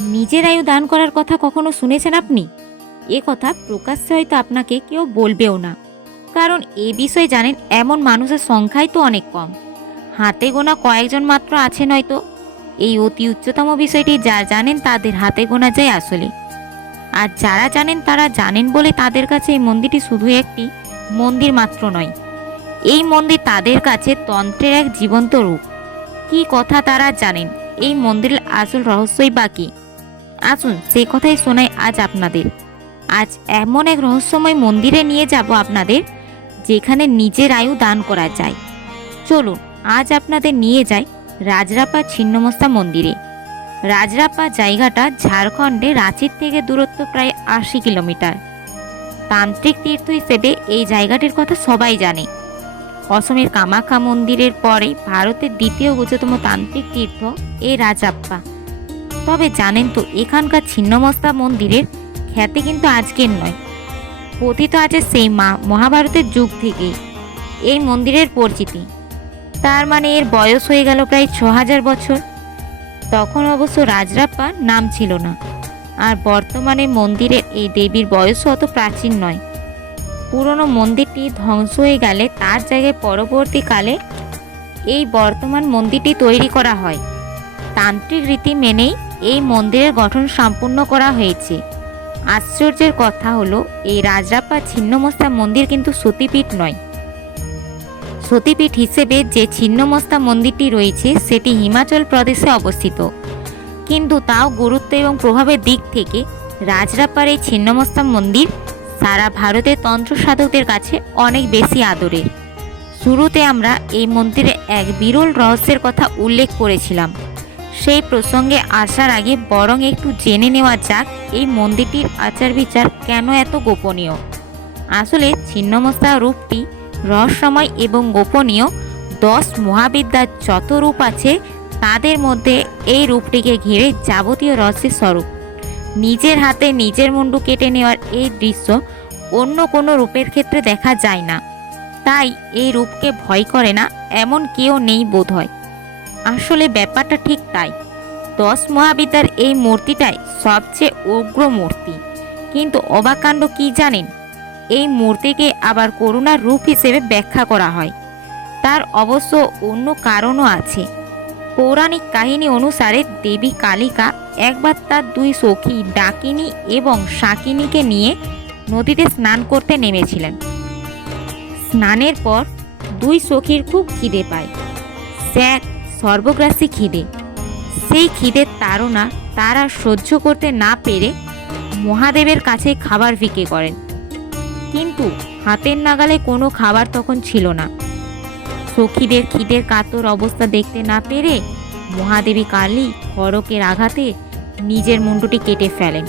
নিজের আয়ু দান করার কথা কখনো শুনেছেন আপনি? এ কথা প্রকাশ্যে হয়তো আপনাকে কেউ বলবেও না। কারণ এ বিষয়ে জানেন এমন মানুষের সংখ্যাই তো অনেক কম। হাতে গোনা কয়েকজন মাত্র আছে নয়তো এই অতি উচ্চতম বিষয়টি যা জানেন তাদের হাতে গোনা যায় আসলে। আর যারা জানেন তারা জানেন বলে তাদের কাছে এই মন্দিরটি শুধু একটি মন্দির মাত্র নয়। এই মন্দির তাদের কাছে তন্ত্রের এক জীবন্ত রূপ। কি কথা তারা জানেন? এই মন্দিরের আসল রহস্যই বাকি আসুন সে কথাই শোনাই আজ আপনাদের। আজ এমন এক রহস্যময় মন্দিরে নিয়ে যাব আপনাদের, যেখানে নিজের আয়ু দান করা যায়। চলুন, আজ আপনাদের নিয়ে যাই রাজরাপা ছিন্নমস্তা মন্দিরে। রাজরাপা জায়গাটা ঝাড়খণ্ডে রাঁচির থেকে দূরত্ব প্রায় আশি কিলোমিটার। তান্ত্রিক তীর্থ হিসেবে এই জায়গাটির কথা সবাই জানে। অসমের কামাখ্যা মন্দিরের পরে ভারতের দ্বিতীয় উচ্চতম তান্ত্রিক তীর্থ এই রাজাপ্পা। তবে জানেন তো, এখানকার ছিন্নমস্তা মন্দিরের খ্যাতি কিন্তু আজকের নয়। কথিত আছে সেই মা, মহাভারতের যুগ থেকেই এই মন্দিরের পরিচিতি। তার মানে এর বয়স হয়ে গেল প্রায় ছ হাজার বছর। তখন অবশ্য রাজরাপ্পা নাম ছিল না। আর বর্তমানে মন্দিরের এই দেবীর বয়সও অত প্রাচীন নয়। পুরনো মন্দিরটি ধ্বংস হয়ে গেলে তার জায়গায় পরবর্তীকালে এই বর্তমান মন্দিরটি তৈরি করা হয়। তান্ত্রিক রীতি মেনেই এই মন্দিরের গঠন সম্পূর্ণ করা হয়েছে। আশ্চর্যের কথা হলো, এই রাজরাপ্পা ছিন্নমস্তা মন্দির কিন্তু সতীপীঠ নয়। সতীপীঠ হিসেবে যে ছিন্নমস্তা মন্দিরটি রয়েছে, সেটি হিমাচল প্রদেশে অবস্থিত। কিন্তু তাও গুরুত্ব এবং প্রভাবের দিক থেকে রাজরাপ্পার এই ছিন্নমস্তা মন্দির সারা ভারতের তন্ত্র সাধকদের কাছে অনেক বেশি আদরের। শুরুতে আমরা এই মন্দিরে এক বিরল রহস্যের কথা উল্লেখ করেছিলাম। সেই প্রসঙ্গে আসার আগে বরং একটু জেনে নেওয়া যাক এই মন্দিরটির আচার বিচার কেন এত গোপনীয়। আসলে ছিন্নমস্তা রূপটি রহস্যময় এবং গোপনীয়, দশ মহাবিদ্যার যত রূপ আছে তাদের মধ্যে এই রূপটিকে ঘিরে যাবতীয় রহস্যের স্বরূপ। নিজের হাতে নিজের মুন্ডু কেটে নেওয়ার এই দৃশ্য অন্য কোনো রূপের ক্ষেত্রে দেখা যায় না। তাই এই রূপকে ভয় করে না, এমন কেউ নেই বোধ হয় আসলে ব্যাপারটা ঠিক তাই। দশ মহাবিদ্যার এই মূর্তিটাই সবচেয়ে উগ্র মূর্তি। কিন্তু অবাকাণ্ড কি জানেন? এই মূর্তিকে আবার করুণার রূপ হিসেবে ব্যাখ্যা করা হয়। তার অবশ্য অন্য কারণও আছে। পৌরাণিক কাহিনী অনুসারে দেবী কালিকা একবার তার দুই সখী ডাকিনী এবং শাকিনীকে নিয়ে নদীতে স্নান করতে নেমেছিলেন। স্নানের পর দুই সখীর খুব খিদে পায়। স্যাক সর্বগ্রাসী খিদে। সেই খিদের তাড়না তারা সহ্য করতে না পেরে মহাদেবের কাছে খাবার ভিকে করেন। কিন্তু হাতের নাগালে কোনো খাবার তখন ছিল না। সখীদের খিদের কাতর অবস্থা দেখতে না পেরে মহাদেবী কালী খড়কের আঘাতে নিজের মুন্ডুটি কেটে ফেলেন।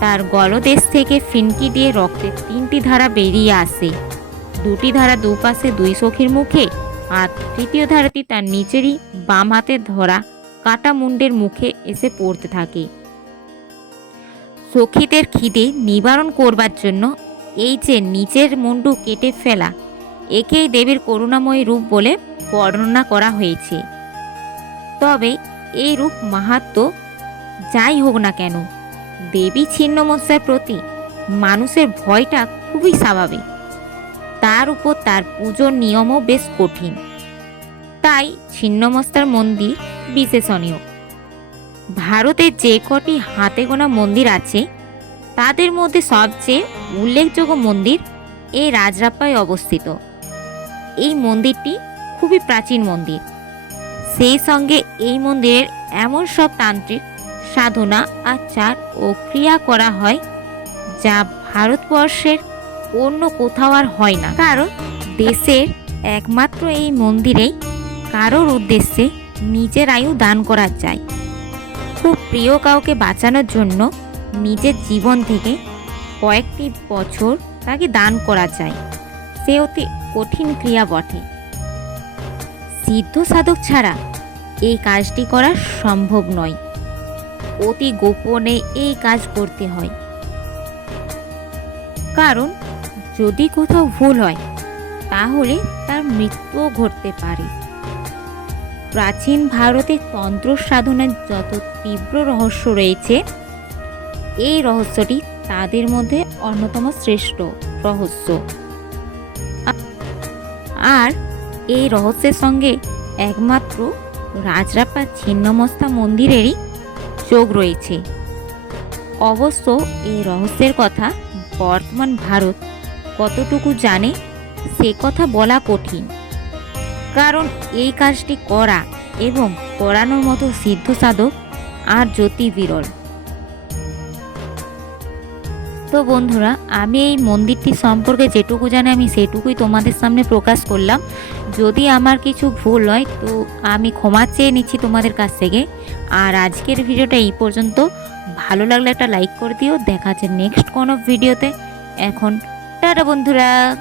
তার গলদেশ থেকে ফিনকি দিয়ে রক্তের তিনটি ধারা বেরিয়ে আসে। দুটি ধারা দুপাশে দুই সখীর মুখে আর তৃতীয় ধারাটি তার নিচেরই বাম হাতে ধরা কাটা মুন্ডের মুখে এসে পড়তে থাকে। সখীদের খিদে নিবারণ করবার জন্য এই যে নিজের মুন্ডু কেটে ফেলা, একেই দেবীর করুণাময় রূপ বলে বর্ণনা করা হয়েছে। তবে এই রূপ মাহাত্ম যাই হোক না কেন, দেবী ছিন্নমস্যার প্রতি মানুষের ভয়টা খুবই স্বাভাবিক। তার উপর তার পুজোর নিয়মও বেশ কঠিন। তাই ছিন্নমস্তার মন্দির বিশেষণীয়। ভারতের যে কটি হাতে গোনা মন্দির আছে, তাদের মধ্যে সবচেয়ে উল্লেখযোগ্য মন্দির এই রাজরাপ্পায় অবস্থিত। এই মন্দিরটি খুবই প্রাচীন মন্দির। সেই সঙ্গে এই মন্দিরের এমন সব তান্ত্রিক সাধনা, আচার ও ক্রিয়া করা হয়, যা ভারতবর্ষের অন্য কোথাও আর হয় না। কারণ দেশের একমাত্র এই মন্দিরেই কারোর উদ্দেশ্যে নিজের আয়ু দান করা যায়। খুব প্রিয় কাউকে বাঁচানোর জন্য নিজের জীবন থেকে কয়েকটি বছর তাকে দান করা যায়। সে অতি কঠিন ক্রিয়া বটে। সিদ্ধ সাধক ছাড়া এই কাজটি করা সম্ভব নয়। অতি গোপনে এই কাজ করতে হয়। কারণ যদি কোথাও ভুল হয়, তাহলে তার মৃত্যুও ঘটতে পারে। প্রাচীন ভারতের তন্ত্র সাধনার যত তীব্র রহস্য রয়েছে, এই রহস্যটি তাদের মধ্যে অন্যতম শ্রেষ্ঠ রহস্য। আর এই রহস্যের সঙ্গে একমাত্র রাজরাপ্পা ছিন্নমস্তা মন্দিরেরই যোগ রয়েছে। অবশ্য এই রহস্যের কথা বর্তমান ভারত কতটুকু জানে সে কথা বলা কঠিন। কারণ এই কাজটি করা এবং করানোর মতো সিদ্ধ সাধক আর জ্যোতি বিরল তো বন্ধুরা, আমি এই মন্দিরটি সম্পর্কে যেটুকু জানি আমি সেটুকুই তোমাদের সামনে প্রকাশ করলাম। যদি আমার কিছু ভুল হয়, তো আমি ক্ষমা চেয়ে নিচ্ছি তোমাদের কাছ থেকে। আর আজকের ভিডিওটা এই পর্যন্ত। ভালো লাগলে একটা লাইক করে দিও। দেখা যাচ্ছে নেক্সট কোনো ভিডিওতে। এখন টাটা বন্ধুরা।